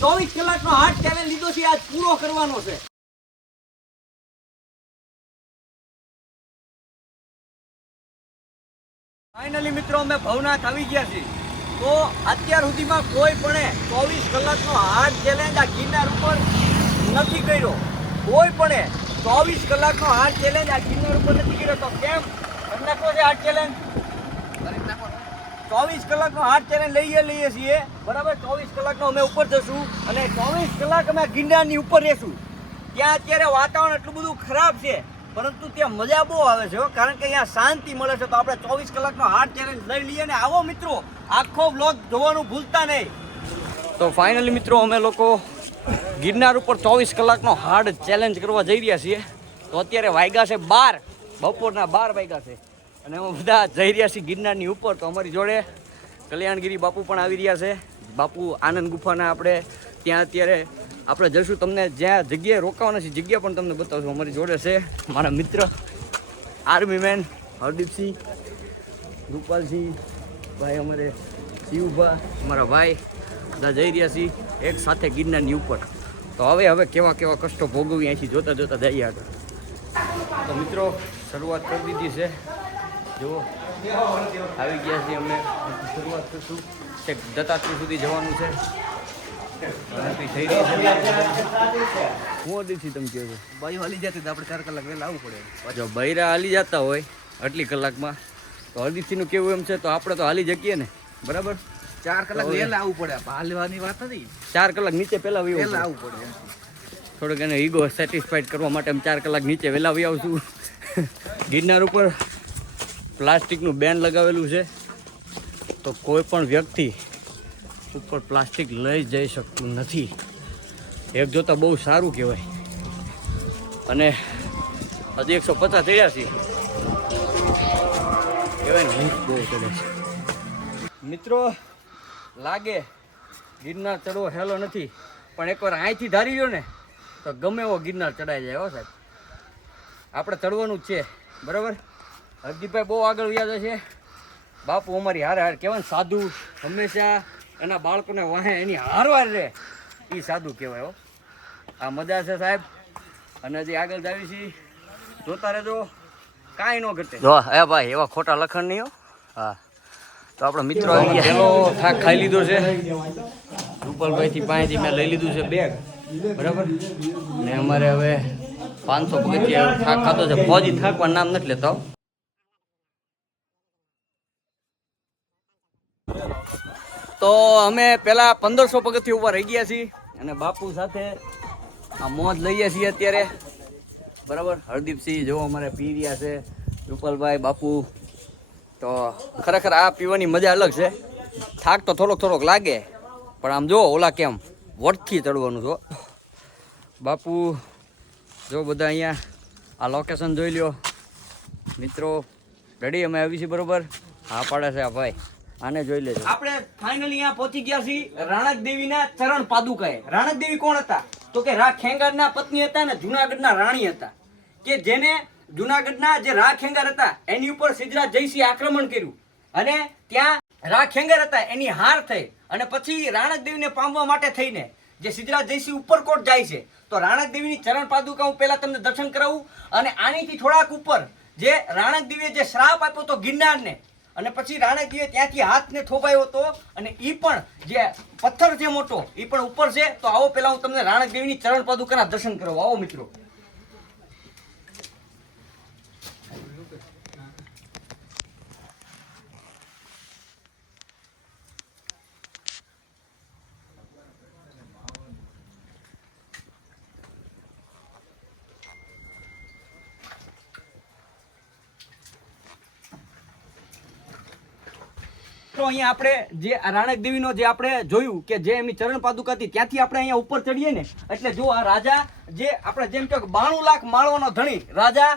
24 કલાકનો hard challenge લીધો છે, આજ પૂરો કરવાનો છે. ફાઇનલી મિત્રો અમે ભવનાથ આવી ગયા છીએ. તો અત્યાર સુધીમાં કોઈ પણ 24 કલાકનો હાર્ડ ચેલેન્જ આ ગિરનાર ઉપર નથી કર્યો. કોઈ પણ 24 કલાકનો હાર્ડ ચેલેન્જ આ ગિરનાર ઉપર નથી કર્યો. તો કેમ કરી નાખો છે હાર્ડ ચેલેન્જ? 24 કલાકનો હાર્ડ ચેલેન્જ લઈએ છીએ, બરાબર. 24 કલાકનો અમે ઉપર જશું અને 24 કલાક અમે ગિરનારની ઉપર રહેશું. ત્યાં અત્યારે વાતાવરણ એટલું બધું ખરાબ છે, પરંતુ ત્યાં મજા બહુ આવે છે, કારણ કે અહીંયા શાંતિ મળે છે. તો આપણે 24 કલાકનો હાર્ડ ચેલેન્જ લઈ લઈએ ને આવો મિત્રો, આખો બ્લોગ જોવાનું ભૂલતા નહીં. તો ફાઇનલી મિત્રો અમે લોકો ગિરનાર ઉપર 24 કલાકનો હાર્ડ ચેલેન્જ કરવા જઈ રહ્યા છીએ. તો અત્યારે વાગ્યા છે 12, બપોરના 12 વાગ્યા છે અને અમે બધા જઈ રહ્યા છીએ ગિરનારની ઉપર. તો અમારી જોડે કલ્યાણગીરી બાપુ પણ આવી રહ્યા છે. બાપુ આનંદ ગુફાના આપણે ત્યાં અત્યારે આપણે જઈશું. તમને જ્યાં જગ્યાએ રોકાવાના છે જગ્યા પણ તમને બતાવશું. અમારી જોડે છે મારા મિત્ર આર્મી મેન હરદીપસિંહ, રૂપાલસિંહ ભાઈ, અમારે શિવભા, અમારા ભાઈ, બધા જઈ રહ્યા છીએ એક સાથે ગિરનારની ઉપર. તો હવે કેવા કેવા કષ્ટો ભોગવી અહીંથી જોતા જઈએ આગળ. તો મિત્રો શરૂઆત કરી દીધી છે. જુઓ આવી ગયા છીએ અમે. શરૂઆત કરશું છેક દત્તાત્રેય સુધી જવાનું છે. થઈ રહી છે. હું અડીથી તમે કહો છો બાઈઓ હાલી જતી તો આપણે 4 કલાક વહેલા આવવું પડે. જો બૈરા હાલી જતા હોય આટલી કલાકમાં, તો હરદીપસિંહનું કેવું એમ છે તો આપણે તો હાલી શકીએ ને, બરાબર. 4 કલાક વહેલા આવવું પડે. હાલવાની વાત નથી, 4 કલાક નીચે પહેલા આવવું પડે. થોડોક એને ઈગો સેટિસ્ફાઈડ કરવા માટે અમે 4 કલાક નીચે વહેલા આવી આવશું. ગિરનાર ઉપર પ્લાસ્ટિકનું બેન લગાવેલું છે, તો કોઈ પણ વ્યક્તિ ઉપર પ્લાસ્ટિક લઈ જઈ શકતું નથી. એક જોતા બહુ સારું કહેવાય. અને હજી 150 થયા છે કહેવાય ને, બહુ ચડે છે મિત્રો. લાગે ગિરનાર ચડવો હેલો નથી, પણ એકવાર અહીંથી ધારી લ્યો ને તો ગમે એવો ગિરનાર ચડાઈ જાય. હો સાહેબ, આપણે ચડવાનું જ છે, બરાબર. હરદીપભાઈ બહુ આગળ વ્યા છે. બાપુ અમારી હારે કહેવાય ને, સાધુ હંમેશા એના બાળકોને વાહે એની હારવાર રહે, એ સાધુ કહેવાય. હો, આ મજા છે સાહેબ. અને હજી આગળ જ આવી છીએ, જોતા રહેજો, કાંઈ ન ઘટે. જો એ ભાઈ એવા ખોટા લખણ નહીં. હો હા, તો આપણો મિત્રો આવી ગયા. પેલો થાક ખાઈ લીધો છે રૂપાલભાઈથી, પાસેથી મેં લઈ લીધું છે બેગ, બરાબર. ને અમારે હવે 500 પગથિયા થાક ખાતો છે. ફોજી થાકવાનું નામ નથી લેતો. તો અમે પેલા 1500 પગથિયા ઉપર રહી ગયા છીએ અને બાપુ સાથે આ મોજ લઈએ છીએ અત્યારે, બરાબર. હરદીપસિંહ જો અમારે પી રહ્યા છે, રૂપાલભાઈ, બાપુ. તો ખરેખર આ પીવાની મજા અલગ છે. થાક તો થોડોક લાગે, પણ આમ જો ઓલા કેમ વટથી ચડવાનું છો. બાપુ જો બધા અહીંયા આ લોકેશન જોઈ લ્યો મિત્રો. રેડી અમે આવી છીએ, બરોબર. હા પાડે છે આ ભાઈ, આને જોઈ લેજો. આપણે ફાઇનલી અહીંયા પહોંચી ગયા છીએ રાણક દેવીના ચરણ પાદુકાએ. રાણક દેવી કોણ હતા? તો કે રા ખેંગારના પત્ની હતા ને જુનાગઢના રાણી હતા, કે જેને જુનાગઢના જે રા ખેંગાર હતા એની ઉપર સિદ્ધરાજ જયસિંહ આક્રમણ કર્યું અને ત્યાં રા ખેંગાર હતા એની હાર થઈ. અને પછી રાણક દેવીને પામવા માટે થઈને જે સિદ્ધરાજ જયસિંહ ઉપરકોટ જાય છે, તો રાણક દેવીની ચરણ પાદુકા હું પહેલા તમને દર્શન કરાવું. અને આનીથી થોડાક ઉપર જે રાણક દેવીએ જે શ્રાપ આપ્યો તો ગિરનારને, અને પછી રાણક દેવીએ ત્યાંથી હાથને થોભાયો હતો, અને એ પણ જે પથ્થર છે મોટો એ પણ ઉપર છે. તો આવો પહેલા હું તમને રાણક દેવીની ચરણ પાદુકાના દર્શન કરાવું. આવો મિત્રો. તો અહીંયા આપણે જે રાણક દેવીનો જે આપણે જોયું કે જે એમની ચરણ પાદુકા હતી, ત્યાંથી આપણે અહીંયા ઉપર ચડીએ ને એટલે જો આ રાજા જે આપણે જેમ કે 92 લાખ માળવાનો ધણી રાજા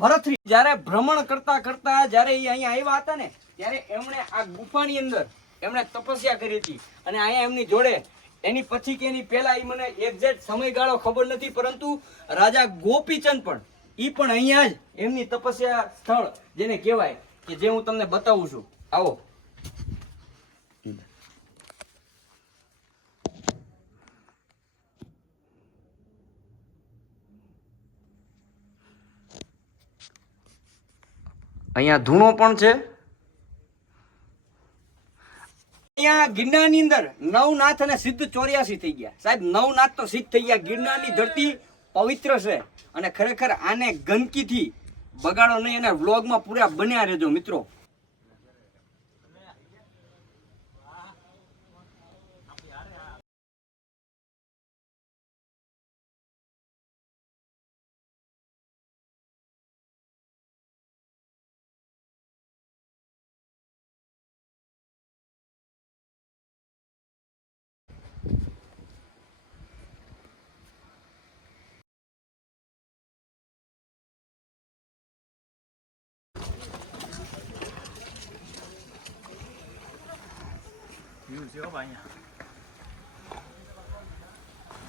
ભરતરી જ્યારે ભ્રમણ કરતા જ્યારે એ અહીંયા આવ્યા હતા ને, ત્યારે એમણે આ ગુફાની અંદર એમણે તપસ્યા કરી હતી. અને અહીંયા એમની જોડે એની પછી કે એની પહેલા એ મને એક્ઝેક્ટ સમયગાળો ખબર નથી, પરંતુ રાજા ગોપીચંદ પણ એ પણ અહીંયા જ એમની તપસ્યા સ્થળ જેને કહેવાય કે જે હું તમને બતાવું છું. આવો અહીંયા ધૂણો પણ છે. અહીંયા ગિરનારની અંદર નવનાથ અને સિદ્ધ 84 થઈ ગયા સાહેબ. નવનાથ તો સિદ્ધ થઈ ગયા. ગિરનારની ધરતી પવિત્ર છે અને ખરેખર આને ગંદકીથી બગાડો નહીં અને વ્લોગમાં પૂરા બન્યા રહેજો મિત્રો.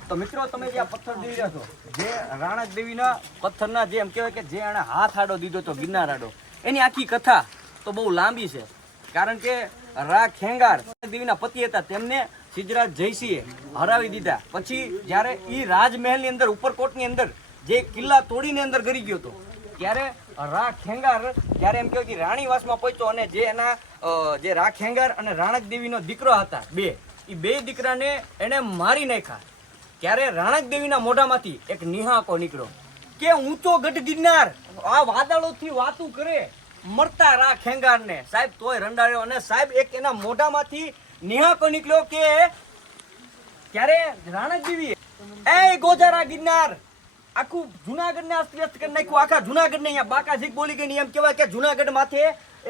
તો મિત્રો તમે જે આ પથ્થર જોઈ રહ્યા છો, જે રાણક દેવીના પથ્થરના જે એમ કહેવાય કે જે એણે હાથ આડો દીધો તો ગિરનાર આડો, એની આખી કથા તો બહુ લાંબી છે. કારણ કે રા ખેંગાર દેવીના પતિ હતા, તેમને સિદ્ધરાજ જયસિંહે હરાવી દીધા. પછી જ્યારે એ રાજમહેલની અંદર ઉપરકોટની અંદર જે કિલ્લા તોડીને અંદર ગરી ગયો હતો, ત્યારે રા ખેંગાર ત્યારે એમ કહેવાય કે રાણીવાસમાં પહોંચ્યો અને જે એના જે રા ખેંગાર અને રાણક દેવીનો દીકરો હતા એ બે દીકરાને એને મારી નાખ્યા. ત્યારે રાણક દેવીના મોઢામાંથી એક નિહાકો નીકળ્યો કે ઊંચો ગઢ ગિરનાર આ વાદળોથી વાતું કરે મરતા રા ખેંગારને સાહેબ તોય રંડાયો. અને સાહેબ એક એના મોઢામાંથી નિહાકો નીકળ્યો કે ત્યારે રાણક દેવીએ એ ગોજારા ગિરનાર આખું જુનાગઢને અસ્તવ્યસ્ત કરી નાખ્યું. આખા જુનાગઢને અહીંયા બાકાજીક બોલી ગઈ. એમ કહેવાય કે જુનાગઢ માથે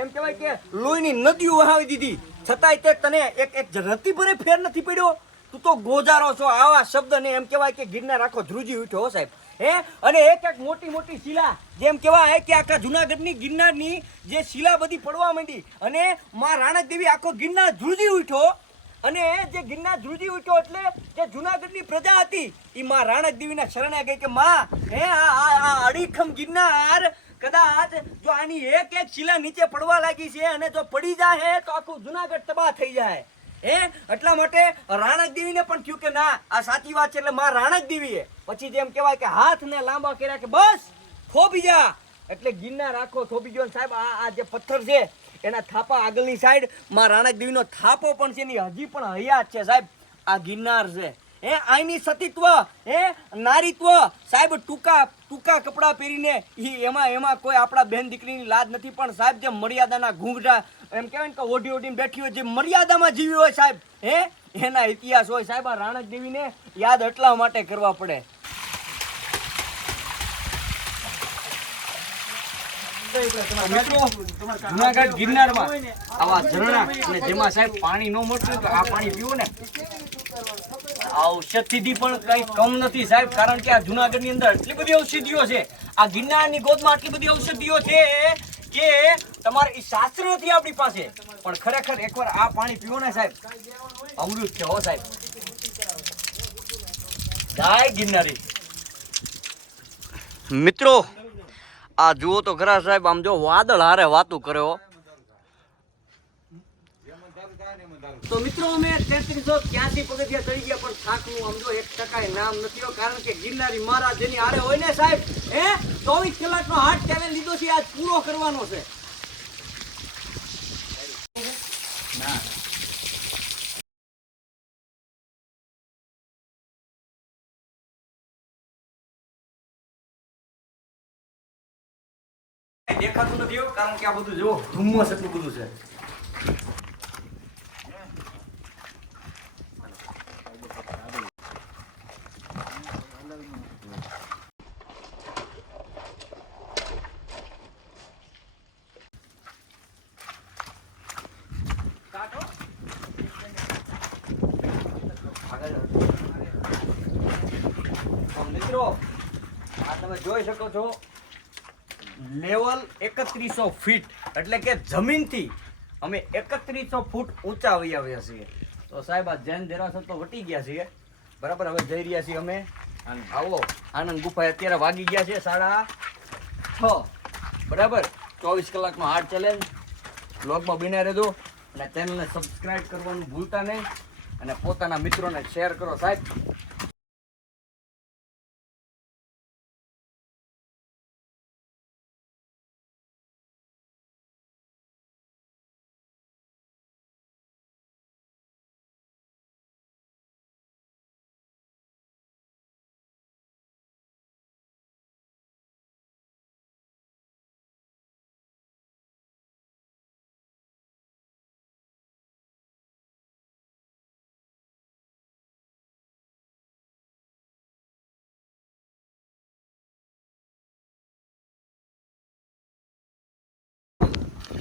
એમ કહેવાય કે લોહીની નદીઓ વહાવી દીધી. છતાંય તે તને એક રતી ભરે ફેર નથી પડ્યો. તું તો ગોજારો છો. આવા શબ્દને એમ કહેવાય કે ગિરનાર આખો ધ્રુજી ઉઠ્યો સાહેબ. અને એક એક મોટી મોટી શિલા જેમ કહેવાય કે આખા જુનાગઢની ગિરનારની જે શિલા બધી પડવા માંડી અને માં રાણક દેવી આખો ગિરનાર ધ્રુજી ઉઠ્યો. અને જે ગિરનાર ધ્રુજી ઉઠ્યો એટલે જે જુનાગઢની પ્રજા હતી એ માં રાણક દેવીના શરણે ગઈ કે માં આ અડીખમ ગિરનાર કદાચ જો આની એક એક શિલા નીચે પડવા લાગી છે અને જો પડી જાય તો આખું જુનાગઢ તબાહ થઈ જાય. એટલા માટે રાણક દેવીને પણ થયું કે ના આ સાચી વાત છે. એટલે માં રાણક દેવીએ પછી જેમ કહેવાય કે હાથને લાંબા કર્યા કે બસ થોભી જા. એટલે ગિરનાર આખો થોભી ગયો. સાહેબ આ જે પથ્થર છે એના થાપા આગળની સાઈડ માં રાણક દેવીનો થાપો પણ છે, એની હજી પણ હયાત છે સાહેબ. આ ગિરનાર છે આઈની સતીત્વ નારીત્વ સાહેબ. ટૂંકા કપડા પહેરીને એમાં કોઈ આપણા બેન દીકરીની લાજ નથી. પણ સાહેબ જે મર્યાદાના ઘૂંઘટા એમ કહેવાય ને કે ઓઢી ઓઢીને બેઠી હોય, જે મર્યાદામાં જીવી હોય સાહેબ એના ઇતિહાસ હોય સાહેબ. આ રાણક દેવીને યાદ એટલા માટે કરવા પડે. મિત્રો જુનાગઢ ગિરનારમાં આવા ઝરણા અને જેમાં સાહેબ પાણી ન મળતું તો આ પાણી પીવો ને ઔષધિથી પણ કઈ કમ નથી સાહેબ. કારણ કે આ જુનાગઢની અંદર એટલી બધી ઔષધિઓ છે, આ ગિરનારની ગોદમાં આટલી બધી ઔષધિઓ છે કે તમારે એ શાસ્ત્ર નથી આપણી પાસે. પણ ખરેખર એકવાર આ પાણી પીવો ને સાહેબ અમૃત છે હો સાહેબ. જય ગિરનારી. મિત્રો આ જુઓ તો ખરા સાહેબ, આમ જો વાદળ હારે વાતું કર્યો. તો મિત્રો અમે 3383 પગથિયા ચડી ગયા પણ થાકનું આમ જો 1% નામ નથી. કારણ કે ગિરનારી મહારાજ જેની હારે હોય ને સાહેબ 24 કલાકનો હાર્ટ ચેલેન્જ લીધો છે, આજ પૂરો કરવાનો છે. દેખાતું નથી કારણ કે આ બધું જો ધુમ્મસ એટલું બધું છે. મિત્રો આ તમે જોઈ શકો છો લેવલ 3100 ફીટ એટલે કે જમીનથી અમે 3100 ફૂટ ઊંચા વહી આવ્યા છીએ. તો સાહેબ આ જૈન દેરાસર તો વટી ગયા છીએ બરાબર. હવે જઈ રહ્યા છીએ અમે આવો આનંદ ગુફા. અત્યારે વાગી ગયા છે 6:30 બરાબર. 24 કલાકનો હાર્ડ ચેલેન્જ. બ્લોગમાં બન્યા રહેજો અને ચેનલને સબસ્ક્રાઇબ કરવાનું ભૂલતા નહીં અને પોતાના મિત્રોને શેર કરો સાહેબ.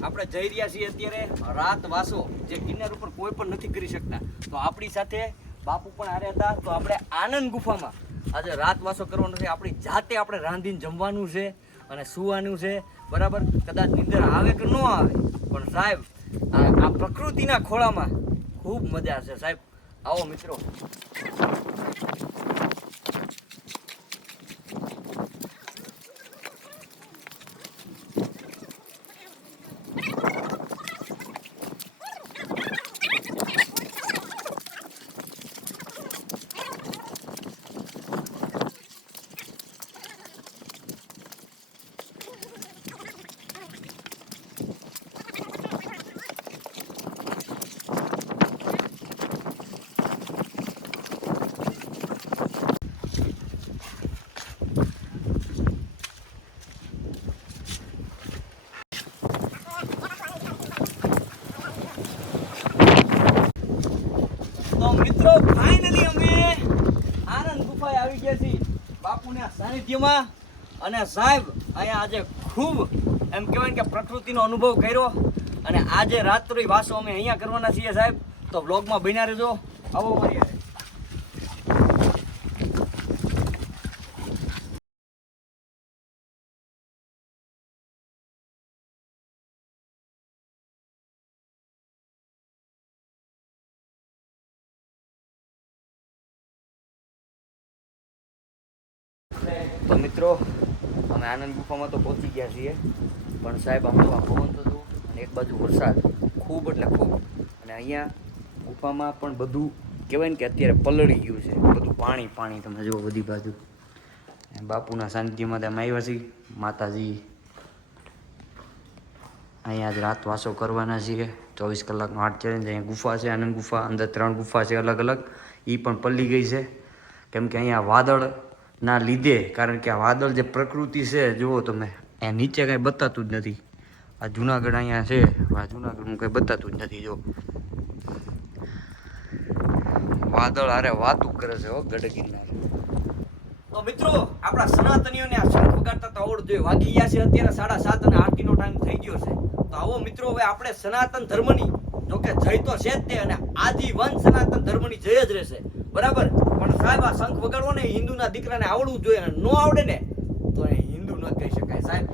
આપણે જઈ રહ્યા છીએ અત્યારે રાત વાસો, જે ગિરનાર ઉપર કોઈ પણ નથી કરી શકતા. તો આપણી સાથે બાપુ પણ હારે હતા. તો આપણે આનંદ ગુફામાં આજે રાત વાસો કરવાનો છે. આપણી જાતે આપણે રાંધીને જમવાનું છે અને સુવાનું છે, બરાબર. કદાચ નીંદર આવે કે ન આવે, પણ સાહેબ આ પ્રકૃતિના ખોળામાં ખૂબ મજા છે સાહેબ. આવો મિત્રો. તો મિત્રો ફાઇનલી અમે આનંદ ગુફાએ આવી ગયા છીએ બાપુના સાનિધ્યમાં. અને સાહેબ અહીંયા આજે ખૂબ એમ કહેવાય કે પ્રકૃતિનો અનુભવ કર્યો. અને આજે રાત્રિ વાસો અમે અહીંયા કરવાના છીએ સાહેબ. તો બ્લોગમાં બન્યા રહેજો. આવો મારી હારે. તો મિત્રો અમે આનંદ ગુફામાં તો પહોંચી ગયા છીએ, પણ સાહેબ આમ તો આ પવન તો જુઓ અને એક બાજુ વરસાદ ખૂબ એટલે ખૂબ. અને અહીંયા ગુફામાં પણ બધું કહેવાય ને કે અત્યારે પલળી ગયું છે, બધું પાણી પાણી. તમે જુઓ બધી બાજુ. બાપુના સાનિધ્યમાં અમે આવ્યા છીએ. માતાજી અહીંયા જ રાત વાસો કરવાના છીએ. 24 કલાકનો હાર્ટ ચેલેન્જ. અહીંયા ગુફા છે, આનંદ ગુફા. અંદર 3 ગુફા છે અલગ અલગ. એ પણ પલ્લી ગઈ છે કેમ કે અહીંયા વાદળ ના લીધે. કારણ કે આ વાદળ જે પ્રકૃતિ છે જુઓ તમે, અહીંયા નીચે કાંઈ બતાતું જ નથી. આ જુનાગઢ અહીંયા છે, આ જુનાગઢનું કંઈ બતાતું જ નથી. જો વાદળ હારે વાતું કરે છે હો ગઢ ગિરનાર. તો મિત્રો આપણા સનાતનીઓને આ શંખ વગાડતા તો આવડવું જોઈએ. વાગી ગયા છે અત્યારે 7:30 અને આરતીનો ટાઈમ થઈ ગયો છે. તો આવો મિત્રો, હવે આપણે સનાતન ધર્મની, જોકે જય તો છે જ તે, અને આજીવન સનાતન ધર્મની જય જ રહેશે, બરાબર. પણ સાહેબ આ શંખ વગાડવો ને હિન્દુના દીકરાને આવડવું જોઈએ. અને ન આવડે ને તો એ હિન્દુ ન કહી શકાય સાહેબ.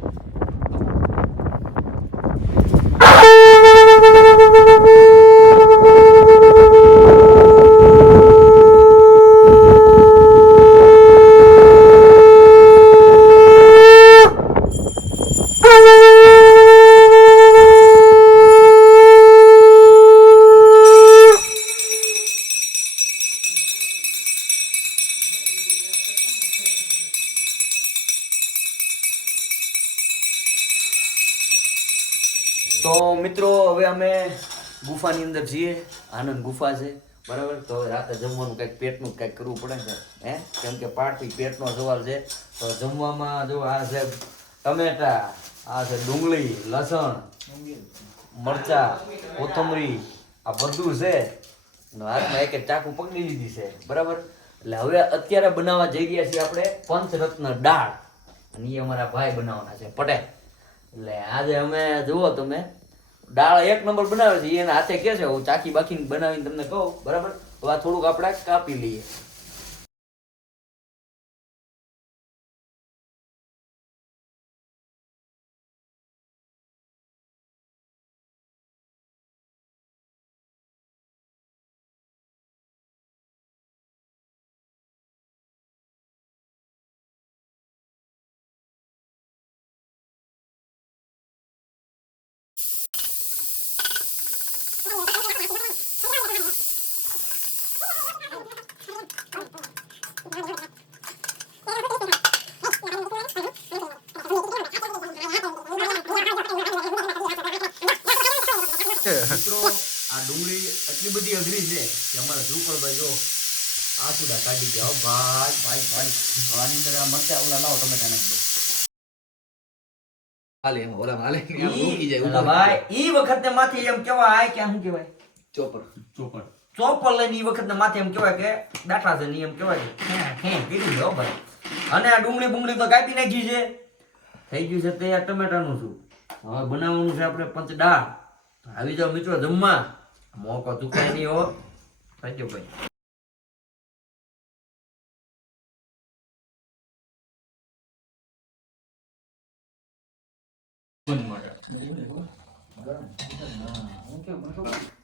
તો મિત્રો હવે અમે ગુફાની અંદર છીએ. આનંદ ગુફા છે, બરાબર. તો હવે રાતે જમવાનું કંઈક પેટનું કંઈક કરવું પડે છે, કેમ કે પાર્ટી પેટનો સવાલ છે. તો જમવામાં જો આ છે ટમેટા, આ છે ડુંગળી, લસણ, મરચા, કોથમરી, આ બધું છે. હાથમાં એક ચાકુ પકડી લીધી છે, બરાબર. એટલે હવે અત્યારે બનાવવા જઈ રહ્યા છીએ આપણે પંચરત્ન દાળ. અને એ અમારા ભાઈ બનાવવાના છે, પટેલ. એટલે આજે અમે જુઓ તમે દાળ 1 નંબર બનાવે છે. એના હાથે કે છે હું ચાકી બાકીને બનાવીને તમને કહું, બરાબર. તો આ થોડુંક આપણે કાપી લઈએ. મિત્રો આ ડુંગળી એટલી બધી અઘરી છે કે અમારા ધ્રુપળભાઈ જો આસુડા કાઢી ગયા. ભાઈ ભાઈ ભાઈ, આની અંદર આ મરચા ઓલા લાવો, ટમેટા નાખી દો. હાલે એમ ઓલા હાલે ઉકી જાય ઓલા ભાઈ ઈ વખતે માથે એમ કહેવાય કે શું કહેવાય, ચોપર ચોપર લઈને ઈ વખતે માથે એમ કહેવાય કે બેઠા છે ને એમ કહેવાય કે કીધું હો ભાઈ. અને આ ડુંગળી બુંગળી તો કાપી નાખી છે. થઈ ગયું છે તૈયાર ટમેટાનું શું. હવે બનાવવાનું છે આપણે પંચદાળ. આવી જાઓ મિત્રો જમવા. મોકો ચૂકાય નહીં હો. સાચો ભાઈ.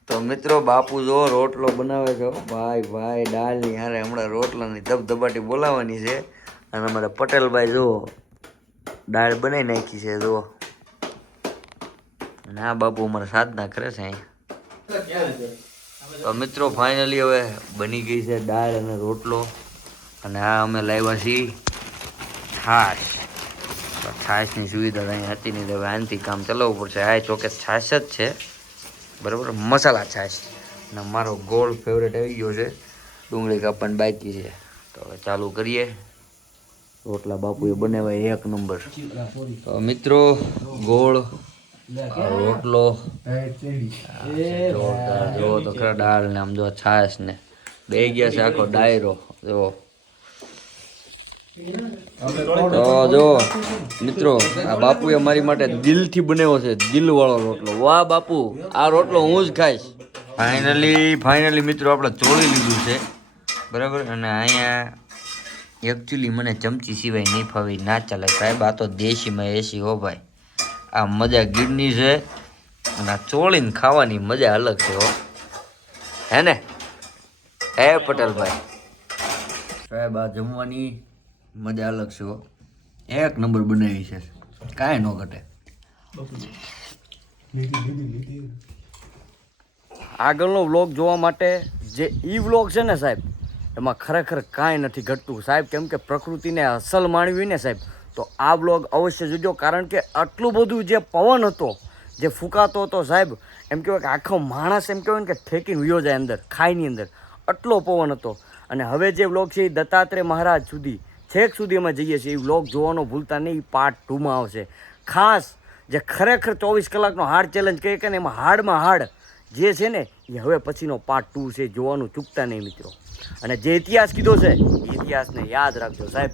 તો મિત્રો બાપુ જો રોટલો બનાવે છે ભાઈ ભાઈ દાળની હારે હમણાં રોટલાની ધબધબાટી બોલાવવાની છે અને અમારા પટેલભાઈ જો દાળ બનાવી નાખી છે જો અને આ બાપુ અમારા સાધના કરે છે અહીંયા. તો મિત્રો ફાઇનલી હવે બની ગઈ છે દાળ અને રોટલો અને આ અમે લાવ્યા છીએ છાશ. છાશની સુવિધા અહીંયા હતી નહીં, હવે આનાથી કામ ચલાવવું પડશે. આ ચોકે છાશ જ છે બરાબર, મસાલા છાશ. અને મારો ગોળ ફેવરેટ આવી ગયો છે, ડુંગળી કાપવાની બાકી છે. તો હવે ચાલુ કરીએ. રોટલા બાપુએ બનાવ્યા એક નંબર. તો મિત્રો ગોળ રોટલો જો તો ખરા દાળ ને આમ જો છાશ ને બે ગયા છે આખો ડાયરો જો. તો જો મિત્રો આ બાપુએ મારી માટે દિલથી બનાવ્યો છે, દિલ વાળો રોટલો. વાહ બાપુ, આ રોટલો હું જ ખાઈશ. ફાઇનલી મિત્રો આપણે ચોળી લીધું છે બરાબર. અને અહીંયા એકચ્યુઅલી મને ચમચી સિવાય નહીં ફાવી, ના ચાલે સાહેબ. આ તો દેશીમાં એસી હો ભાઈ. આ મજા ગીરની છે અને આ ચોળીને ખાવાની મજા અલગ છે હો, હે ને હે પટેલભાઈ સાહેબ? આ જમવાની મજા અલગ છે હો, એક નંબર બનાવી છે, કાંઈ ન ઘટે. આગળનો વ્લોગ જોવા માટે જે વ્લોગ છે ને સાહેબ, એમાં ખરેખર કાંઈ નથી ઘટતું સાહેબ. કેમ કે પ્રકૃતિને અસલ માણવી ને સાહેબ, તો આ વ્લોગ અવશ્ય જોજો. કારણ કે આટલું બધું જે પવન હતો, જે ફૂંકાતો હતો સાહેબ, એમ કહેવાય કે આખો માણસ એમ કહેવાય ને કે ઠેકીને વયો જાય અંદર ખાઈની અંદર, આટલો પવન હતો. અને હવે જે વ્લોગ છે એ દત્તાત્રેય મહારાજ સુધી છેક સુધી અમે જઈએ છીએ. એ વ્લોગ જોવાનો ભૂલતા નહીં, પાર્ટ 2માં આવશે. ખાસ જે ખરેખર 24 કલાકનો હાર્ડ ચેલેન્જ કહે કે ને, એમાં હાર્ડમાં હાર્ડ જે છે ને એ હવે પછીનો પાર્ટ 2 છે, જોવાનું ચૂકતા નહીં મિત્રો. અને જે ઇતિહાસ કીધો છે એ ઇતિહાસને યાદ રાખજો સાહેબ.